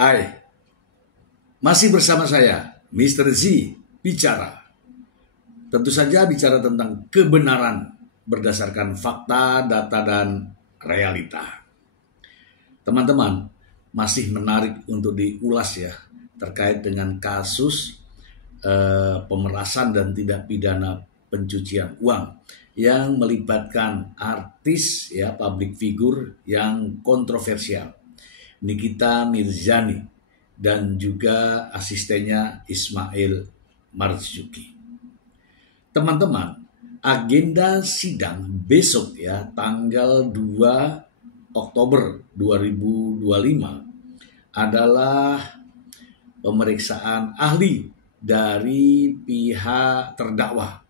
Hai, masih bersama saya, Mr. Z, bicara. Tentu saja bicara tentang kebenaran berdasarkan fakta, data, dan realita. Teman-teman, masih menarik untuk diulas ya, terkait dengan kasus pemerasan dan tindak pidana pencucian uang yang melibatkan artis ya, public figure yang kontroversial, Nikita Mirzani, dan juga asistennya Ismail Marzuki. Teman-teman, agenda sidang besok ya, tanggal 2 Oktober 2025 adalah pemeriksaan ahli dari pihak terdakwa.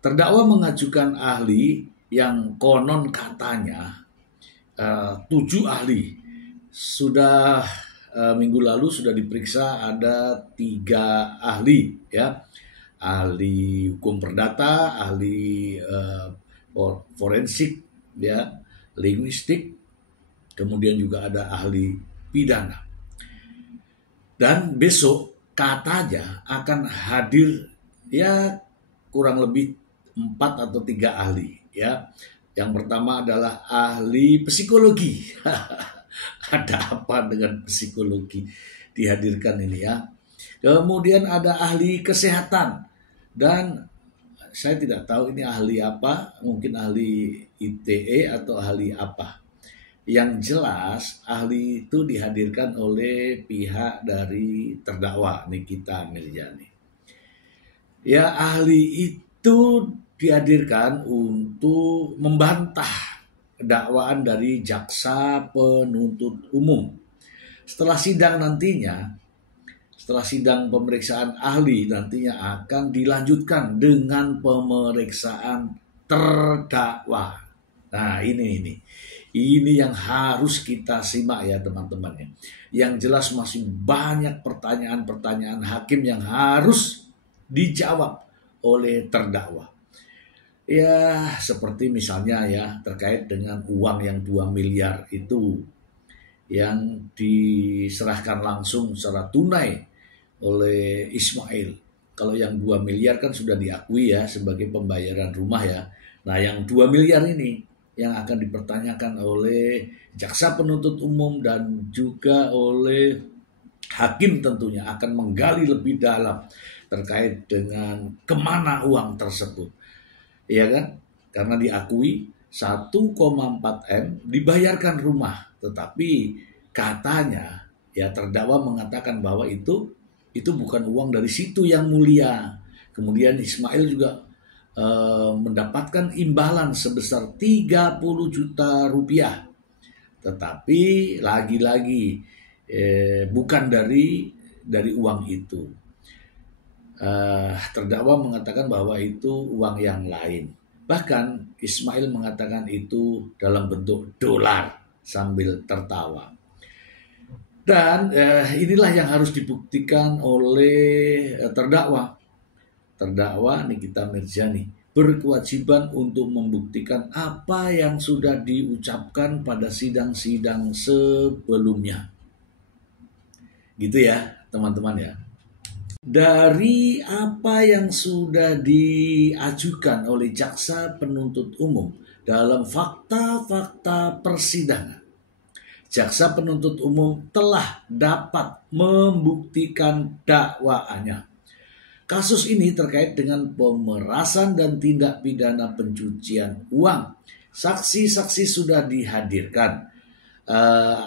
Terdakwa mengajukan ahli yang konon katanya 7 ahli. Sudah minggu lalu sudah diperiksa ada 3 ahli ya, ahli hukum perdata, ahli forensik ya, linguistik, kemudian juga ada ahli pidana. Dan besok katanya akan hadir ya kurang lebih 4 atau 3 ahli ya. Yang pertama adalah ahli psikologi. Ada apa dengan psikologi dihadirkan ini ya. Kemudian ada ahli kesehatan, dan saya tidak tahu ini ahli apa, mungkin ahli ITE atau ahli apa. Yang jelas ahli itu dihadirkan oleh pihak dari terdakwa Nikita Mirzani. Ya, ahli itu dihadirkan untuk membantah dakwaan dari jaksa penuntut umum. Setelah sidang pemeriksaan ahli nantinya akan dilanjutkan dengan pemeriksaan terdakwa. Nah, ini yang harus kita simak ya teman-teman ya. Yang jelas masih banyak pertanyaan-pertanyaan hakim yang harus dijawab oleh terdakwa. Ya, seperti misalnya ya terkait dengan uang yang 2 miliar itu yang diserahkan langsung secara tunai oleh Ismail. Kalau yang 2 miliar kan sudah diakui ya sebagai pembayaran rumah ya. Nah, yang 2 miliar ini yang akan dipertanyakan oleh jaksa penuntut umum dan juga oleh hakim tentunya akan menggali lebih dalam terkait dengan kemana uang tersebut. Ya kan? Karena diakui 1,4 M dibayarkan rumah, tetapi katanya ya terdakwa mengatakan bahwa itu bukan uang dari situ yang mulia. Kemudian Ismail juga mendapatkan imbalan sebesar 30 juta rupiah, tetapi lagi-lagi bukan dari uang itu. Terdakwa mengatakan bahwa itu uang yang lain. Bahkan Ismail mengatakan itu dalam bentuk dolar sambil tertawa. Dan inilah yang harus dibuktikan oleh terdakwa. Terdakwa Nikita Mirzani berkewajiban untuk membuktikan apa yang sudah diucapkan pada sidang-sidang sebelumnya. Gitu ya teman-teman ya. Dari apa yang sudah diajukan oleh jaksa penuntut umum dalam fakta-fakta persidangan, jaksa penuntut umum telah dapat membuktikan dakwaannya. Kasus ini terkait dengan pemerasan dan tindak pidana pencucian uang. Saksi-saksi sudah dihadirkan.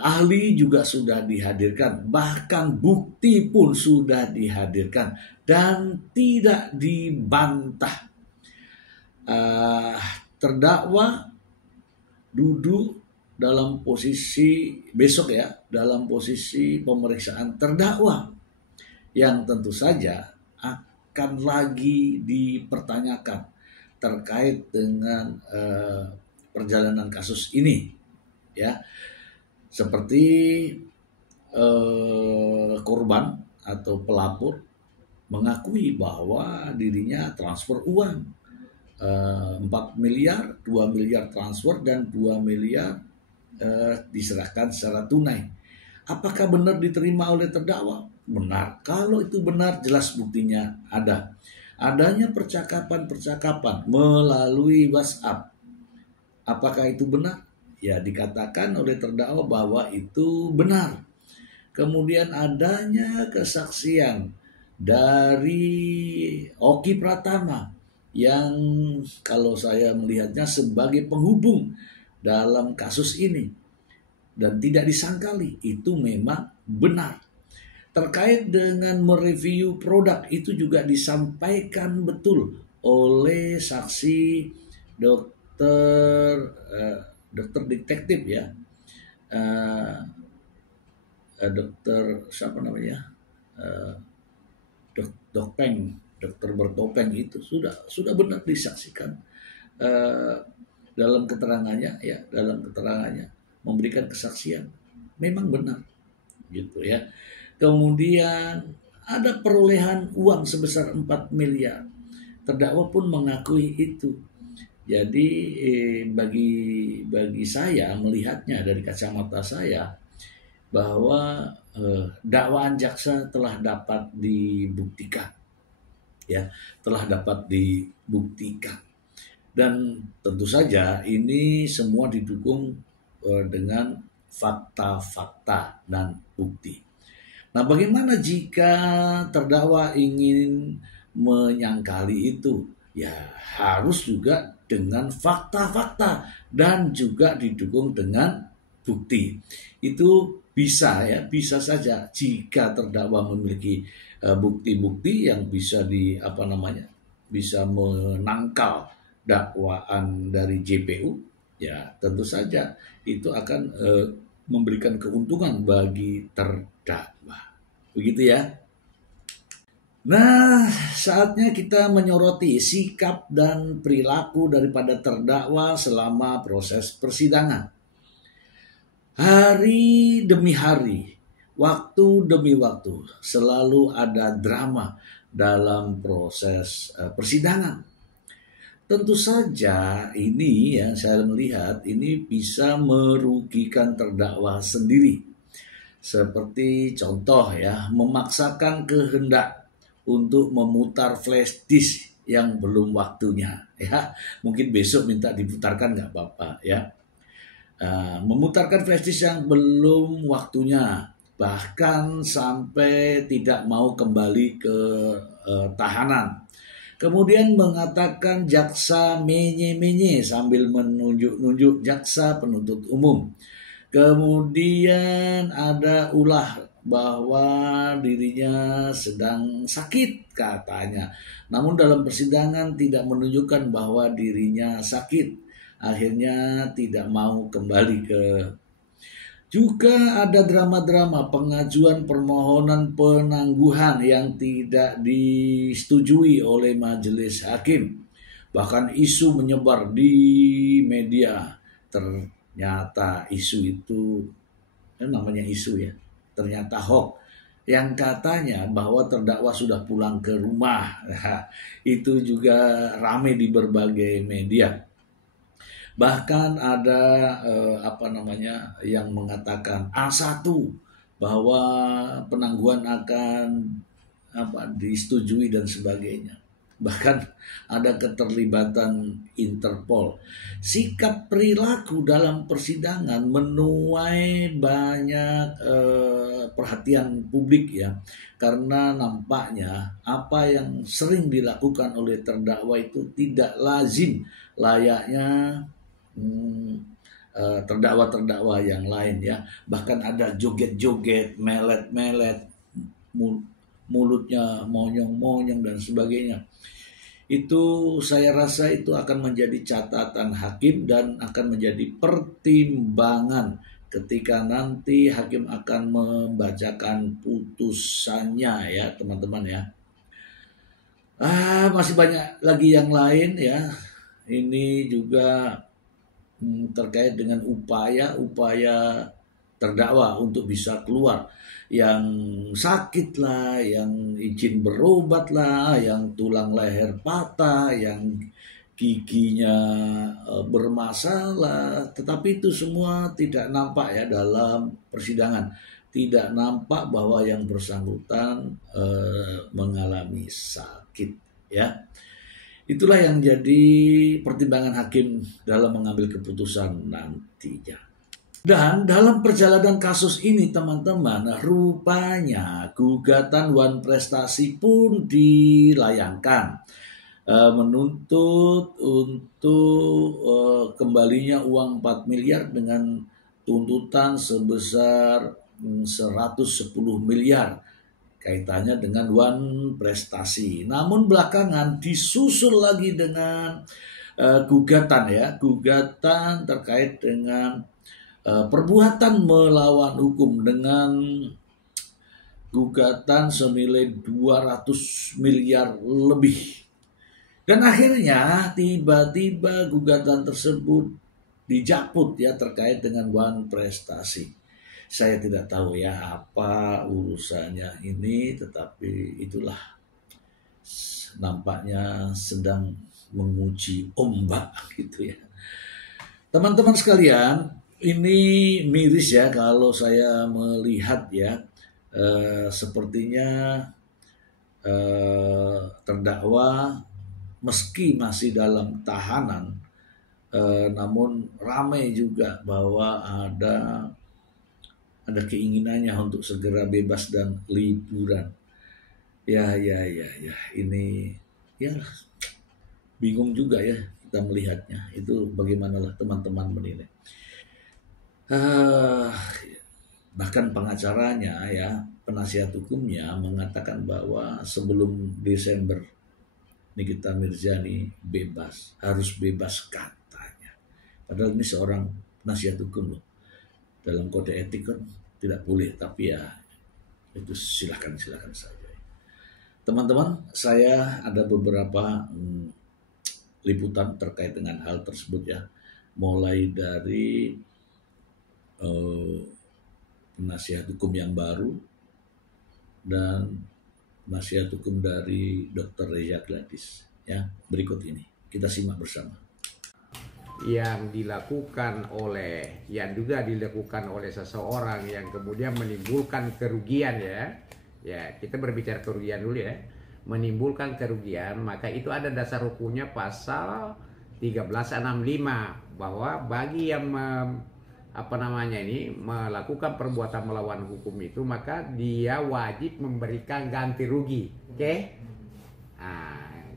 Ahli juga sudah dihadirkan, bahkan bukti pun sudah dihadirkan dan tidak dibantah. Terdakwa duduk dalam posisi besok ya, dalam posisi pemeriksaan terdakwa yang tentu saja akan lagi dipertanyakan terkait dengan perjalanan kasus ini ya. Seperti korban atau pelapor mengakui bahwa dirinya transfer uang 4 miliar, 2 miliar transfer dan 2 miliar diserahkan secara tunai. Apakah benar diterima oleh terdakwa? Benar. Kalau itu benar, jelas buktinya ada. Adanya percakapan-percakapan melalui WhatsApp. Apakah itu benar? Ya, dikatakan oleh terdakwa bahwa itu benar. Kemudian adanya kesaksian dari Oki Pratama yang kalau saya melihatnya sebagai penghubung dalam kasus ini dan tidak disangkali, itu memang benar. Terkait dengan mereview produk itu juga disampaikan betul oleh saksi dokter dokter detektif ya, dokter siapa namanya, Dokpeng, dokter bertopeng itu sudah benar disaksikan dalam keterangannya ya, dalam keterangannya memberikan kesaksian memang benar gitu ya. Kemudian ada perolehan uang sebesar 4 miliar. Terdakwa pun mengakui itu. Jadi bagi saya melihatnya dari kacamata saya bahwa dakwaan jaksa telah dapat dibuktikan. Ya, telah dapat dibuktikan. Dan tentu saja ini semua didukung dengan fakta-fakta dan bukti. Nah, bagaimana jika terdakwa ingin menyangkali itu? Ya, harus juga dengan fakta-fakta dan juga didukung dengan bukti. Itu bisa ya, bisa saja jika terdakwa memiliki bukti-bukti yang bisa bisa menangkal dakwaan dari JPU, ya tentu saja itu akan memberikan keuntungan bagi terdakwa. Begitu ya. Nah, saatnya kita menyoroti sikap dan perilaku daripada terdakwa selama proses persidangan. Hari demi hari, waktu demi waktu, selalu ada drama dalam proses persidangan. Tentu saja ini yang saya melihat ini bisa merugikan terdakwa sendiri. Seperti contoh ya, memaksakan kehendak untuk memutar flash disk yang belum waktunya ya. Mungkin besok minta diputarkan nggak apa-apa ya. Memutarkan flash disk yang belum waktunya, bahkan sampai tidak mau kembali ke tahanan. Kemudian mengatakan jaksa menye-menye sambil menunjuk-nunjuk jaksa penuntut umum. Kemudian ada ulah bahwa dirinya sedang sakit katanya. Namun dalam persidangan tidak menunjukkan bahwa dirinya sakit. Akhirnya tidak mau kembali ke. Juga ada drama-drama pengajuan permohonan penangguhan yang tidak disetujui oleh majelis hakim. Bahkan isu menyebar di media. Ternyata isu itu, namanya isu ya, ternyata hoax. Yang katanya bahwa terdakwa sudah pulang ke rumah. Itu juga ramai di berbagai media. Bahkan ada yang mengatakan A1 bahwa penangguhan akan disetujui dan sebagainya. Bahkan ada keterlibatan Interpol. Sikap perilaku dalam persidangan menuai banyak perhatian publik ya. Karena nampaknya apa yang sering dilakukan oleh terdakwa itu tidak lazim layaknya terdakwa-terdakwa yang lain ya. Bahkan ada joget-joget, melet-melet, mulutnya monyong-monyong dan sebagainya. Itu saya rasa itu akan menjadi catatan hakim dan akan menjadi pertimbangan ketika nanti hakim akan membacakan putusannya ya teman-teman ya. Masih banyak lagi yang lain ya. Ini juga terkait dengan upaya terdakwa untuk bisa keluar, yang sakit lah, yang izin berobat lah, yang tulang leher patah, yang giginya bermasalah, tetapi itu semua tidak nampak ya dalam persidangan, tidak nampak bahwa yang bersangkutan mengalami sakit, ya. Itulah yang jadi pertimbangan hakim dalam mengambil keputusan nantinya. Dan dalam perjalanan kasus ini teman-teman, rupanya gugatan Wan Prestasi pun dilayangkan, menuntut untuk kembalinya uang 4 miliar dengan tuntutan sebesar 110 miliar kaitannya dengan Wan Prestasi. Namun belakangan disusul lagi dengan gugatan terkait dengan perbuatan melawan hukum dengan gugatan senilai 200 miliar lebih. Dan akhirnya tiba-tiba gugatan tersebut dijaput ya terkait dengan Wan Prestasi. Saya tidak tahu ya apa urusannya ini, tetapi itulah nampaknya sedang menguji ombak gitu ya. Teman-teman sekalian, ini miris ya kalau saya melihat ya, sepertinya terdakwa meski masih dalam tahanan, namun ramai juga bahwa ada keinginannya untuk segera bebas dan liburan. Ya, ini ya bingung juga ya kita melihatnya. Itu bagaimanalah teman-teman menilai. Bahkan pengacaranya ya, penasihat hukumnya mengatakan bahwa sebelum Desember Nikita Mirzani harus bebas katanya. Padahal ini seorang penasihat hukum loh. Dalam kode etik kan tidak boleh, tapi ya itu silakan saja. Teman-teman, saya ada beberapa liputan terkait dengan hal tersebut ya. Mulai dari penasihat hukum yang baru dan penasihat hukum dari Dr. Reza Gladys ya. Berikut ini kita simak bersama. Yang dilakukan oleh seseorang yang kemudian menimbulkan kerugian ya kita berbicara kerugian dulu ya, menimbulkan kerugian, maka itu ada dasar hukumnya pasal 1365 bahwa bagi yang melakukan perbuatan melawan hukum itu, maka dia wajib memberikan ganti rugi, oke?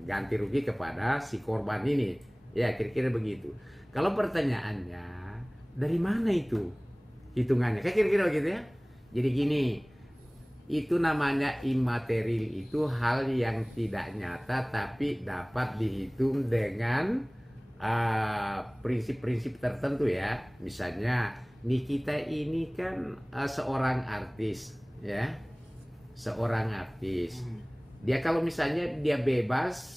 Ganti rugi kepada si korban ini. Ya, kira-kira begitu. Kalau pertanyaannya, dari mana itu hitungannya? Kayak kira-kira begitu ya. Jadi gini, itu namanya imaterial, itu hal yang tidak nyata tapi dapat dihitung dengan prinsip-prinsip tertentu ya. Misalnya, Nikita ini kan seorang artis ya. Seorang artis. Dia kalau misalnya dia bebas,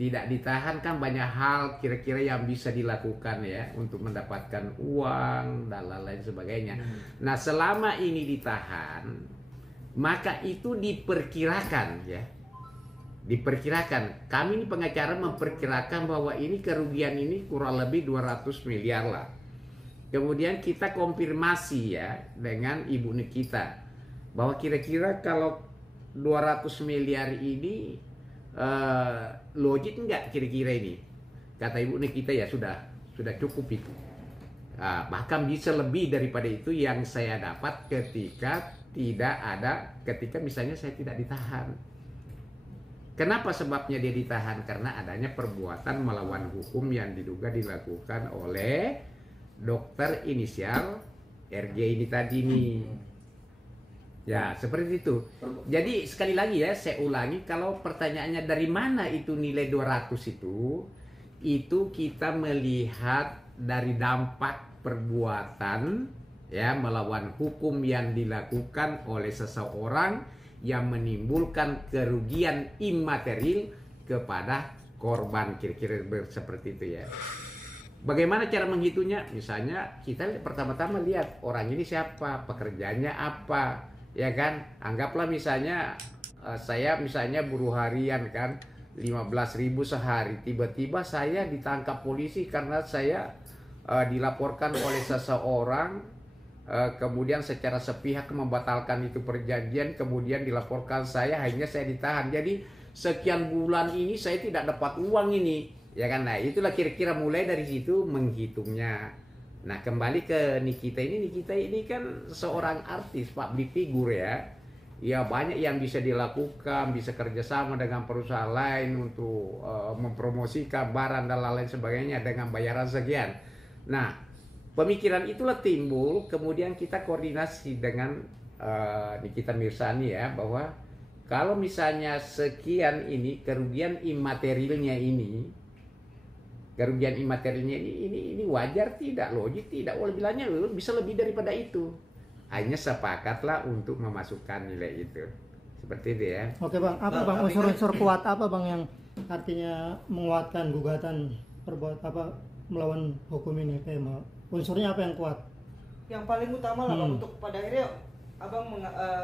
tidak ditahan, kan banyak hal kira-kira yang bisa dilakukan ya untuk mendapatkan uang dan lain-lain sebagainya. Nah, selama ini ditahan, maka itu diperkirakan ya. Diperkirakan. Kami ini pengacara memperkirakan bahwa ini kerugian ini kurang lebih 200 miliar lah. Kemudian kita konfirmasi ya dengan Ibu Nikita bahwa kira-kira kalau 200 miliar ini logik enggak kira-kira ini? Kata Ibu Nikita ya sudah cukup itu. Bahkan bisa lebih daripada itu yang saya dapat ketika misalnya saya tidak ditahan. Kenapa sebabnya dia ditahan? Karena adanya perbuatan melawan hukum yang diduga dilakukan oleh dokter inisial RG ini tadi nih. Ya, seperti itu. Jadi sekali lagi ya, saya ulangi, kalau pertanyaannya dari mana itu nilai 200 itu kita melihat dari dampak perbuatan ya melawan hukum yang dilakukan oleh seseorang yang menimbulkan kerugian imaterial kepada korban, kira-kira seperti itu ya. Bagaimana cara menghitungnya? Misalnya kita pertama-tama lihat orang ini siapa, pekerjaannya apa. Ya kan, anggaplah misalnya saya misalnya buruh harian kan, 15.000 sehari, tiba-tiba saya ditangkap polisi karena saya dilaporkan oleh seseorang kemudian secara sepihak membatalkan itu perjanjian, kemudian dilaporkan saya, akhirnya saya ditahan. Jadi sekian bulan ini saya tidak dapat uang ini, ya kan? Nah itulah kira-kira mulai dari situ menghitungnya. Nah kembali ke Nikita ini kan seorang artis, public figure ya. Ya banyak yang bisa dilakukan, bisa kerjasama dengan perusahaan lain untuk mempromosikan barang dan lain sebagainya dengan bayaran sekian. Nah pemikiran itulah timbul, kemudian kita koordinasi dengan Nikita Mirzani ya, bahwa kalau misalnya sekian ini kerugian imaterialnya ini ini wajar tidak, logis tidak, bilangnya bisa lebih daripada itu. Hanya sepakatlah untuk memasukkan nilai itu. Seperti itu ya. Oke Bang, apa Bang unsur-unsur kuat apa Bang yang artinya menguatkan gugatan melawan hukum ini PMH? Unsurnya apa yang kuat? Yang paling utama lah Bang, untuk pada akhirnya Abang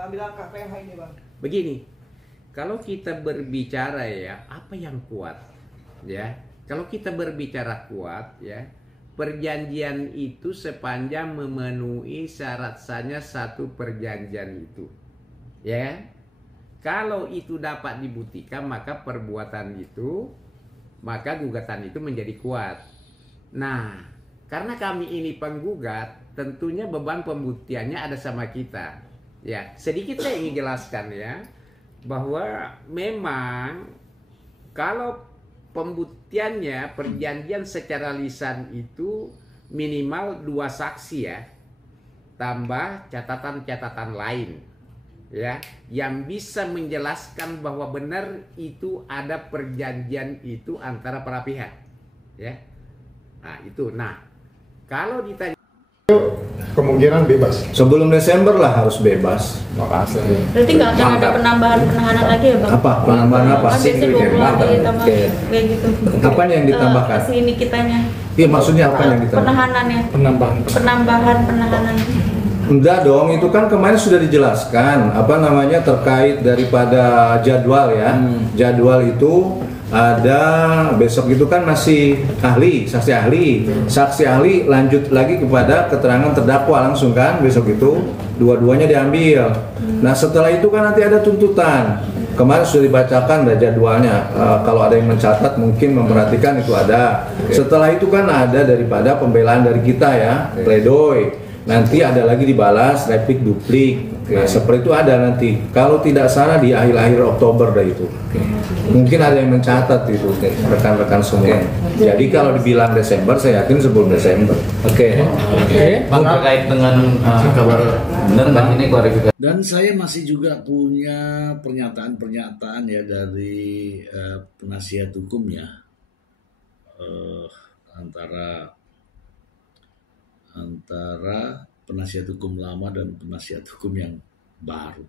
ambil langkah PMH ini Bang. Begini, kalau kita berbicara ya, apa yang kuat? Ya, kalau kita berbicara kuat ya, perjanjian itu sepanjang memenuhi syarat sahnya satu perjanjian itu. Ya. Kalau itu dapat dibuktikan, maka perbuatan itu, maka gugatan itu menjadi kuat. Nah, karena kami ini penggugat, tentunya beban pembuktiannya ada sama kita. Ya, sedikit saya ingin jelaskan ya, bahwa memang kalau pembuktiannya perjanjian secara lisan itu minimal 2 saksi ya, tambah catatan-catatan lain ya, yang bisa menjelaskan bahwa benar itu ada perjanjian itu antara para pihak ya. Nah itu, nah kalau ditanya kemungkinan bebas. Sebelum Desember lah harus bebas. Makasih. Berarti nggak akan ada penambahan penahanan lagi ya Bang? Apa? Penambahan apa? Kan biasanya 20 hari ditambah kayak gitu. Apa yang ditambahkan? Si ini kitanya. Iya maksudnya apa yang ditambahkan? Penahanannya. Penambahan penahanan. Enggak dong, itu kan kemarin sudah dijelaskan apa namanya terkait daripada jadwal ya. Jadwal itu ada besok itu kan masih saksi ahli lanjut lagi kepada keterangan terdakwa langsung kan besok itu dua-duanya diambil. Nah setelah itu kan nanti ada tuntutan. Kemarin sudah dibacakan ada jadwalnya. Kalau ada yang mencatat mungkin memperhatikan itu ada. Setelah itu kan ada daripada pembelaan dari kita ya, pledoi. Nanti ada lagi dibalas replik duplik. Nah, seperti itu ada nanti. Kalau tidak salah di akhir-akhir Oktober dah itu. Mungkin ada yang mencatat itu rekan-rekan semua. Jadi kalau dibilang Desember, saya yakin sebelum Desember. Bang terkait dengan kabar benar nggak ini klarifikasi? Dan saya masih juga punya pernyataan-pernyataan ya dari penasihat hukumnya antara penasihat hukum lama dan penasihat hukum yang baru.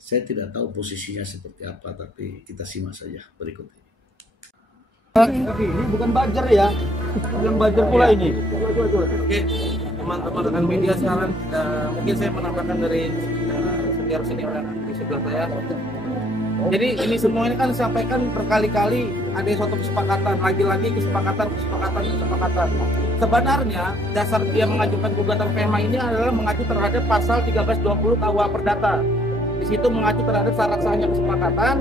Saya tidak tahu posisinya seperti apa, tapi kita simak saja berikut ini. Ini bukan buzzer ya, bukan buzzer pula ini. Oke, teman-teman rekan media sekarang mungkin saya menambahkan dari senior di sebelah saya. Jadi ini semua ini kan disampaikan berkali-kali ada suatu kesepakatan, lagi-lagi kesepakatan. Sebenarnya dasar dia mengajukan gugatan PMH ini adalah mengacu terhadap pasal 1320 KUH Perdata. Di situ mengacu terhadap syarat sahnya kesepakatan.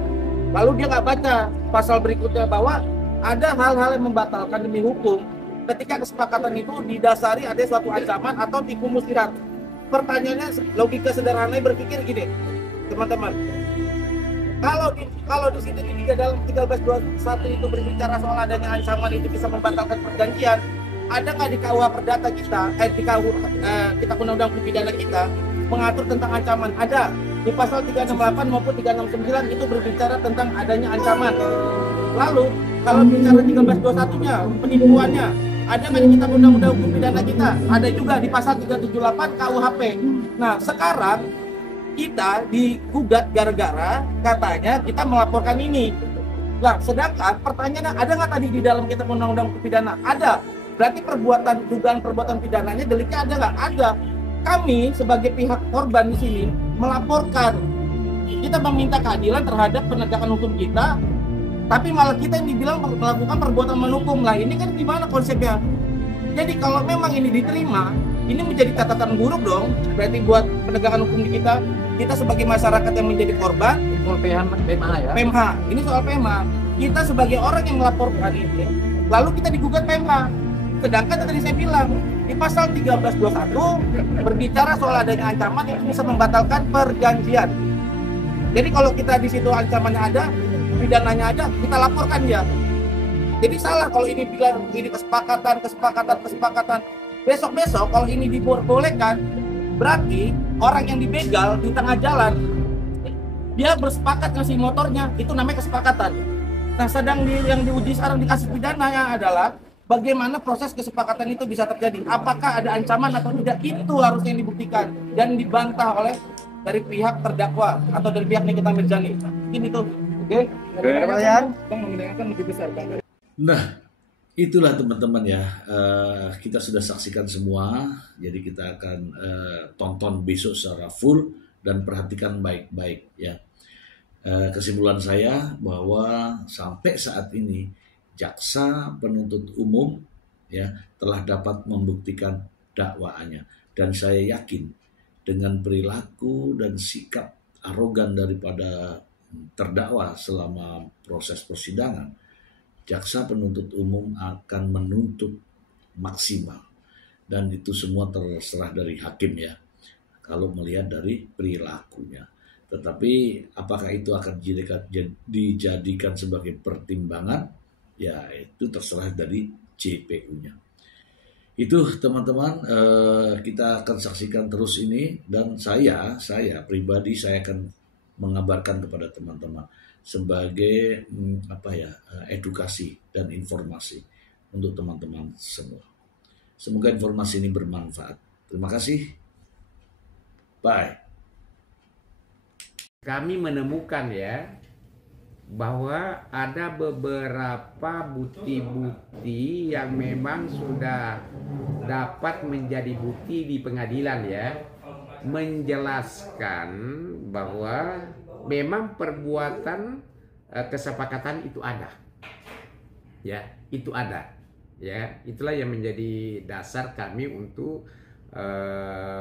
Lalu dia nggak baca pasal berikutnya bahwa ada hal-hal yang membatalkan demi hukum ketika kesepakatan itu didasari ada suatu ancaman atau tipu musyirat. Pertanyaannya logika sederhananya berpikir gini, teman-teman. Kalau di situ di dalam 1321 itu berbicara soal adanya ancaman itu bisa membatalkan perjanjian, ada nggak di KUH Perdata kita, kita undang-undang pidana kita mengatur tentang ancaman? Ada di pasal 368 maupun 369 itu berbicara tentang adanya ancaman. Lalu kalau bicara 1321-nya penipuannya, ada nggak di kitab undang-undang hukum pidana kita? Ada juga di pasal 378 KUHP. Nah sekarang kita digugat gara-gara katanya kita melaporkan ini. Nah, sedangkan pertanyaannya ada nggak tadi di dalam kitab undang-undang hukum pidana? Ada. Berarti dugaan perbuatan pidananya deliknya ada nggak? Ada. Kami sebagai pihak korban di sini melaporkan. Kita meminta keadilan terhadap penegakan hukum kita, tapi malah kita yang dibilang melakukan perbuatan menghukum. Lah ini kan gimana konsepnya? Jadi kalau memang ini diterima, Ini menjadi catatan buruk dong. Berarti buat penegakan hukum di kita sebagai masyarakat yang menjadi korban. PMH ya. PMH. Ini soal PMH. Kita sebagai orang yang melaporkan ini, lalu kita digugat PMH. Sedangkan tadi saya bilang di pasal 1321 berbicara soal adanya ancaman yang bisa membatalkan perjanjian. Jadi kalau kita di situ ancamannya ada, pidananya ada, kita laporkan dia. Jadi salah kalau ini bilang ini kesepakatan. Besok kalau ini dibolehkan, berarti orang yang dibegal di tengah jalan, dia bersepakat ngasih motornya, itu namanya kesepakatan. Nah, sedang yang diuji sekarang dikasih pidananya adalah bagaimana proses kesepakatan itu bisa terjadi. Apakah ada ancaman atau tidak, itu harusnya yang dibuktikan dan dibantah oleh dari pihak terdakwa atau dari pihak Nikita Mirzani. Ini tuh, oke? Bang mendengarkan lebih besar, Bang. Nah, itulah teman-teman ya, kita sudah saksikan semua, jadi kita akan tonton besok secara full dan perhatikan baik-baik ya. Kesimpulan saya bahwa sampai saat ini jaksa penuntut umum ya telah dapat membuktikan dakwaannya, dan saya yakin dengan perilaku dan sikap arogan daripada terdakwa selama proses persidangan, jaksa penuntut umum akan menuntut maksimal, dan itu semua terserah dari hakim ya kalau melihat dari perilakunya. Tetapi apakah itu akan dijadikan sebagai pertimbangan, ya itu terserah dari JPU-nya. Itu teman-teman, kita akan saksikan terus ini, dan saya pribadi saya akan mengabarkan kepada teman-teman sebagai edukasi dan informasi untuk teman-teman semua. Semoga informasi ini bermanfaat. Terima kasih. Bye. Kami menemukan ya bahwa ada beberapa bukti-bukti yang memang sudah dapat menjadi bukti di pengadilan ya, menjelaskan bahwa memang perbuatan kesepakatan itu ada. Ya, itu ada. Ya, itulah yang menjadi dasar kami untuk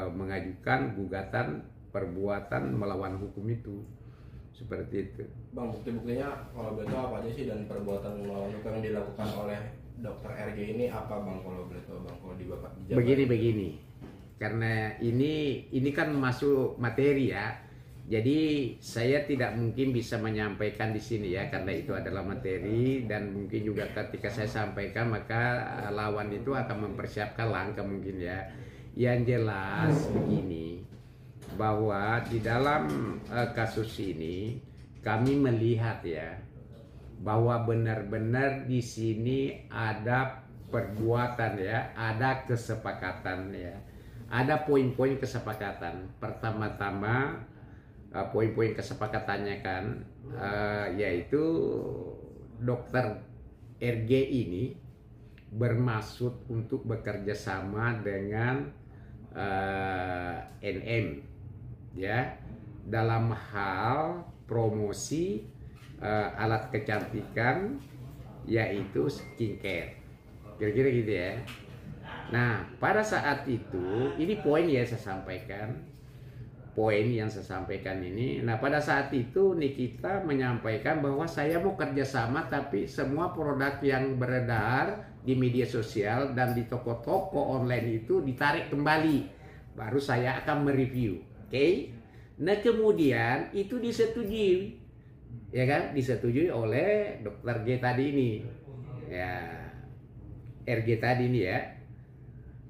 mengajukan gugatan perbuatan melawan hukum itu. Seperti itu. Bang, bukti-buktinya kalau boleh tahu apa aja sih, dan perbuatan melawan hukum yang dilakukan oleh Dr. RG ini apa Bang, kalau boleh tahu Bang, kalau di Bapak dijabarkan? Begini. Karena ini kan masuk materi ya. Jadi saya tidak mungkin bisa menyampaikan di sini ya, karena itu adalah materi, dan mungkin juga ketika saya sampaikan maka lawan itu akan mempersiapkan langkah mungkin ya. Yang jelas begini, bahwa di dalam kasus ini kami melihat ya bahwa benar-benar di sini ada perbuatan ya, ada kesepakatan ya, ada poin-poin kesepakatan. Pertama-tama poin-poin kesepakatannya kan yaitu Dr. RG ini bermaksud untuk bekerja sama dengan NM ya dalam hal promosi alat kecantikan yaitu skincare, kira-kira gitu ya. Nah, pada saat itu ini poin yang saya sampaikan ini. Nah, pada saat itu Nikita menyampaikan bahwa saya mau kerjasama, tapi semua produk yang beredar di media sosial dan di toko-toko online itu ditarik kembali, baru saya akan mereview. Oke. Nah, kemudian itu disetujui, ya kan? Disetujui oleh Dr. G tadi ini, ya, RG tadi ini ya,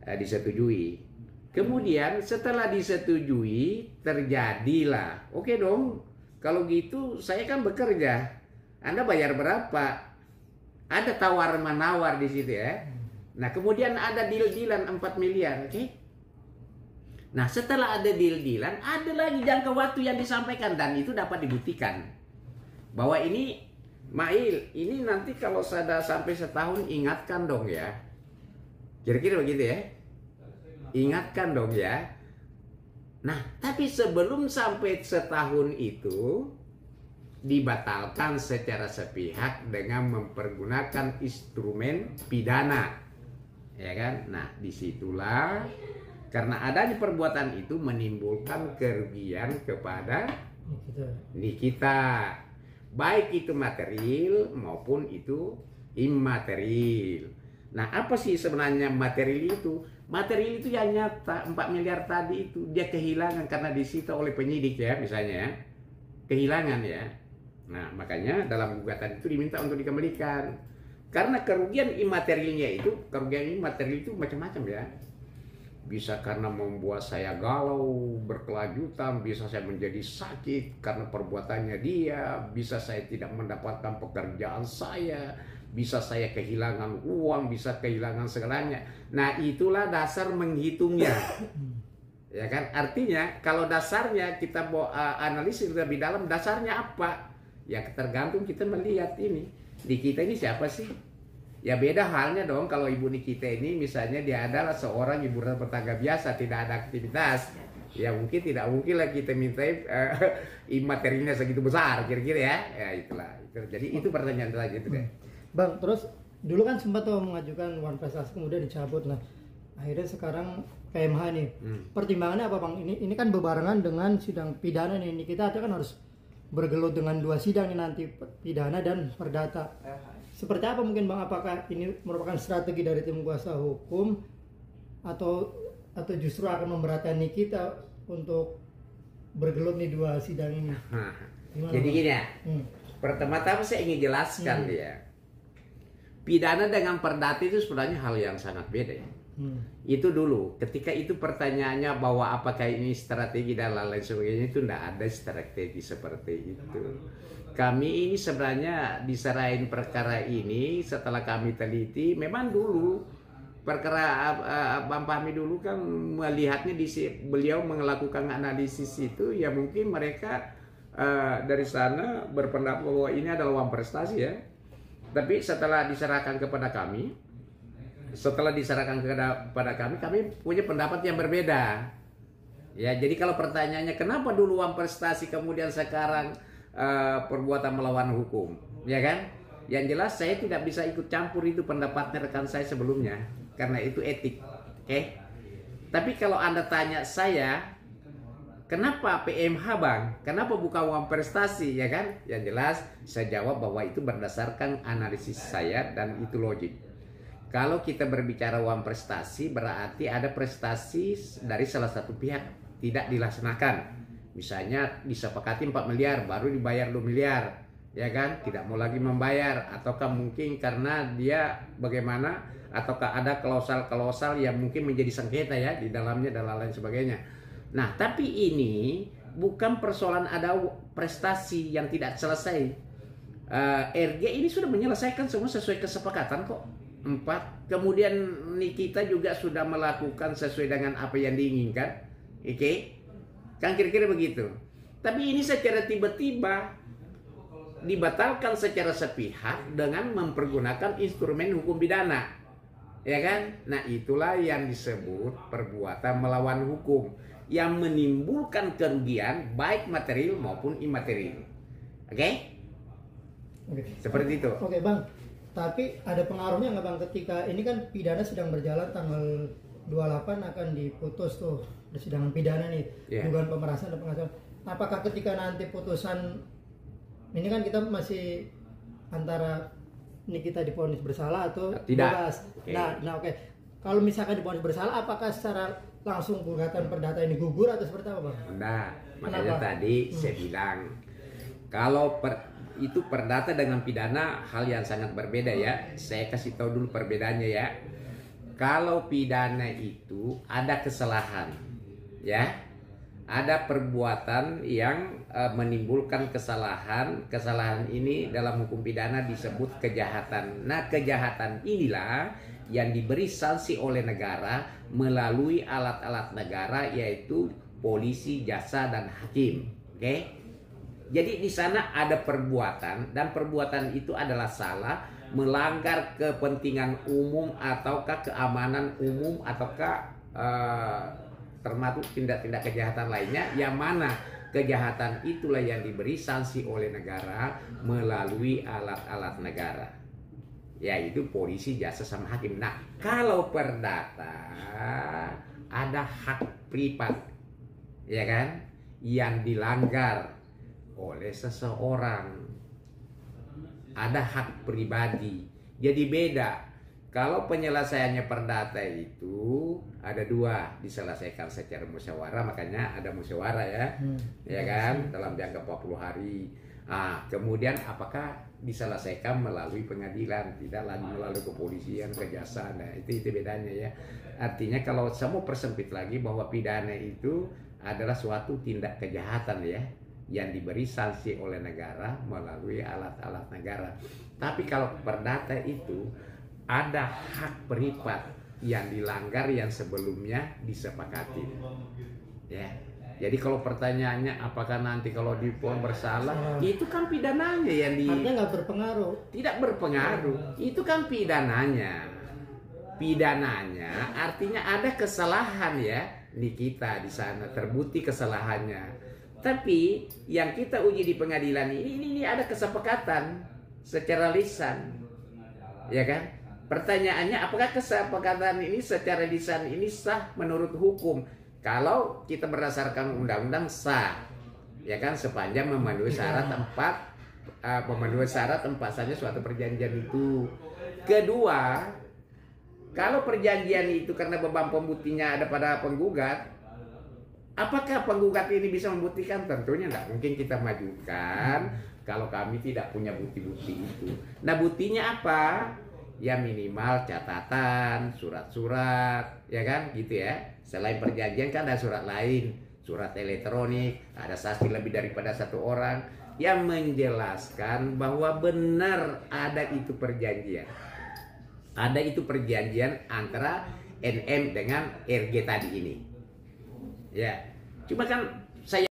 disetujui. Kemudian setelah disetujui terjadilah, oke dong, kalau gitu saya kan bekerja, Anda bayar berapa? Ada tawar-menawar di situ ya. Nah, kemudian ada deal-dealan 4 miliar, oke? Nah, setelah ada deal-dealan, ada lagi jangka waktu yang disampaikan, dan itu dapat dibuktikan bahwa ini Mail, ini nanti kalau sudah sampai setahun ingatkan dong ya. Kira-kira begitu ya. Ingatkan dong ya. Nah, tapi sebelum sampai setahun itu dibatalkan secara sepihak dengan mempergunakan instrumen pidana. Ya kan? Nah, disitulah Karena adanya perbuatan itu menimbulkan kerugian kepada kita, baik itu material maupun itu imaterial. Nah, apa sih sebenarnya material itu? Material itu yang nyata, 4 miliar tadi itu dia kehilangan karena disita oleh penyidik ya, misalnya ya. Kehilangan ya. Nah, makanya dalam gugatan itu diminta untuk dikembalikan. Karena kerugian imaterialnya itu, kerugian imaterial itu macam-macam ya. Bisa karena membuat saya galau berkelanjutan, bisa saya menjadi sakit karena perbuatannya dia, bisa saya tidak mendapatkan pekerjaan saya, bisa saya kehilangan uang, bisa kehilangan segalanya. Nah, itulah dasar menghitungnya. Ya kan? Artinya kalau dasarnya kita mau analisis lebih dalam, dasarnya apa? Ya tergantung kita melihat ini. Di kita ini siapa sih? Ya beda halnya dong kalau ibu Nikita ini misalnya dia adalah seorang ibu rumah tangga biasa, tidak ada aktivitas. Ya mungkin tidak mungkin lah kita minta imaterialnya segitu besar kira-kira ya. Ya itulah. Jadi itu pertanyaan lagi itu deh. Bang, terus dulu kan sempat tuh mengajukan uang prestasi kemudian dicabut. Nah, akhirnya sekarang PMH nih. Pertimbangannya apa Bang? Ini kan berbarengan dengan sidang pidana nih. Ini kita kan harus bergelut dengan 2 sidang nih nanti, pidana dan perdata. Seperti apa mungkin Bang? Apakah ini merupakan strategi dari tim kuasa hukum atau justru akan memberatkan kita untuk bergelut nih 2 sidang ini? Jadi gini ya. Pertama-tama saya ingin jelaskan ya. Pidana dengan perdata itu sebenarnya hal yang sangat beda ya. Itu dulu. Ketika itu pertanyaannya bahwa apakah ini strategi dan lain sebagainya, itu tidak ada strategi seperti itu. Kami ini sebenarnya diserahin perkara ini setelah kami teliti. Memang dulu perkara Bang Fahmi dulu kan melihatnya beliau melakukan analisis itu ya mungkin mereka dari sana berpendapat bahwa ini adalah uang prestasi ya. Tapi setelah diserahkan kepada kami, kami punya pendapat yang berbeda. Ya, jadi kalau pertanyaannya kenapa dulu uang prestasi kemudian sekarang perbuatan melawan hukum, ya kan? Yang jelas saya tidak bisa ikut campur itu pendapatnya rekan saya sebelumnya, karena itu etik. Oke? Tapi kalau Anda tanya saya, kenapa PMH Bang? Kenapa bukan uang prestasi, ya kan? Yang jelas saya jawab bahwa itu berdasarkan analisis saya dan itu logik. Kalau kita berbicara uang prestasi, berarti ada prestasi dari salah satu pihak tidak dilaksanakan. Misalnya disepakati 4 miliar, baru dibayar 2 miliar, ya kan? Tidak mau lagi membayar, ataukah mungkin karena dia bagaimana, ataukah ada klausal-klausal yang mungkin menjadi sengketa ya di dalamnya dan lain sebagainya. Nah, tapi ini bukan persoalan ada prestasi yang tidak selesai. RG ini sudah menyelesaikan semua sesuai kesepakatan kok. 4. Kemudian Nikita juga sudah melakukan sesuai dengan apa yang diinginkan. Oke? Kan kira-kira begitu. Tapi ini secara tiba-tiba dibatalkan secara sepihak dengan mempergunakan instrumen hukum pidana. Ya kan? Nah, itulah yang disebut perbuatan melawan hukum yang menimbulkan kerugian baik material maupun imaterial. Oke? Seperti itu. Oke, Bang. Tapi ada pengaruhnya nggak Bang ketika ini kan pidana sedang berjalan, tanggal 28 akan diputus tuh persidangan pidana nih, dugaan pemerasan dan pengasuhan. Apakah ketika nanti putusan ini kan kita masih antara ini kita divonis bersalah atau bebas? Nah, oke. Kalau misalkan divonis bersalah, apakah secara langsung gugatan perdata ini gugur atau seperti apa Bang? Nah, makanya tadi saya bilang kalau itu perdata dengan pidana hal yang sangat berbeda ya. Saya kasih tahu dulu perbedaannya ya. Kalau pidana itu ada kesalahan, ya, ada perbuatan yang menimbulkan kesalahan. Kesalahan ini dalam hukum pidana disebut kejahatan. Nah, kejahatan inilah yang diberi sanksi oleh negara melalui alat-alat negara yaitu polisi, jaksa, dan hakim. Oke? Jadi di sana ada perbuatan dan perbuatan itu adalah salah, melanggar kepentingan umum ataukah keamanan umum ataukah termasuk tindak-tindak kejahatan lainnya, yang mana kejahatan itulah yang diberi sanksi oleh negara melalui alat-alat negara, yaitu polisi, jaksa, sama hakim. Nah, kalau perdata ada hak privat, ya kan, yang dilanggar oleh seseorang. Ada hak pribadi. Jadi beda. Kalau penyelesaiannya perdata itu ada dua, diselesaikan secara musyawarah, makanya ada musyawarah ya, ya kan, dalam jangka 40 hari. Kemudian apakah diselesaikan melalui pengadilan, tidak lagi melalui kepolisian, kejaksaan. Nah, itu bedanya ya. Artinya kalau saya mau persempit lagi bahwa pidana itu adalah suatu tindak kejahatan ya, yang diberi sanksi oleh negara melalui alat-alat negara. Tapi kalau perdata itu ada hak privat yang dilanggar yang sebelumnya disepakati. Ya. Jadi kalau pertanyaannya apakah nanti kalau diponis bersalah, itu kan pidananya yang artinya nggak berpengaruh. Tidak berpengaruh. Itu kan pidananya. Pidananya artinya ada kesalahan ya di kita di sana, terbukti kesalahannya. Tapi yang kita uji di pengadilan ini ada kesepakatan secara lisan, ya kan? Pertanyaannya apakah kesepakatan ini secara lisan ini sah menurut hukum? Kalau kita berdasarkan undang-undang sah, ya kan, sepanjang memenuhi syarat tempat saja suatu perjanjian itu. Kedua, kalau perjanjian itu karena beban pembuktinya ada pada penggugat, apakah penggugat ini bisa membuktikan? Tentunya tidak mungkin kita majukan kalau kami tidak punya bukti-bukti itu. Nah, buktinya apa? Ya minimal catatan, surat-surat, ya kan, gitu ya. Selain perjanjian kan ada surat lain, surat elektronik, ada saksi lebih daripada satu orang yang menjelaskan bahwa benar ada itu perjanjian. Ada itu perjanjian antara NM dengan RG tadi ini. Ya, cuma kan saya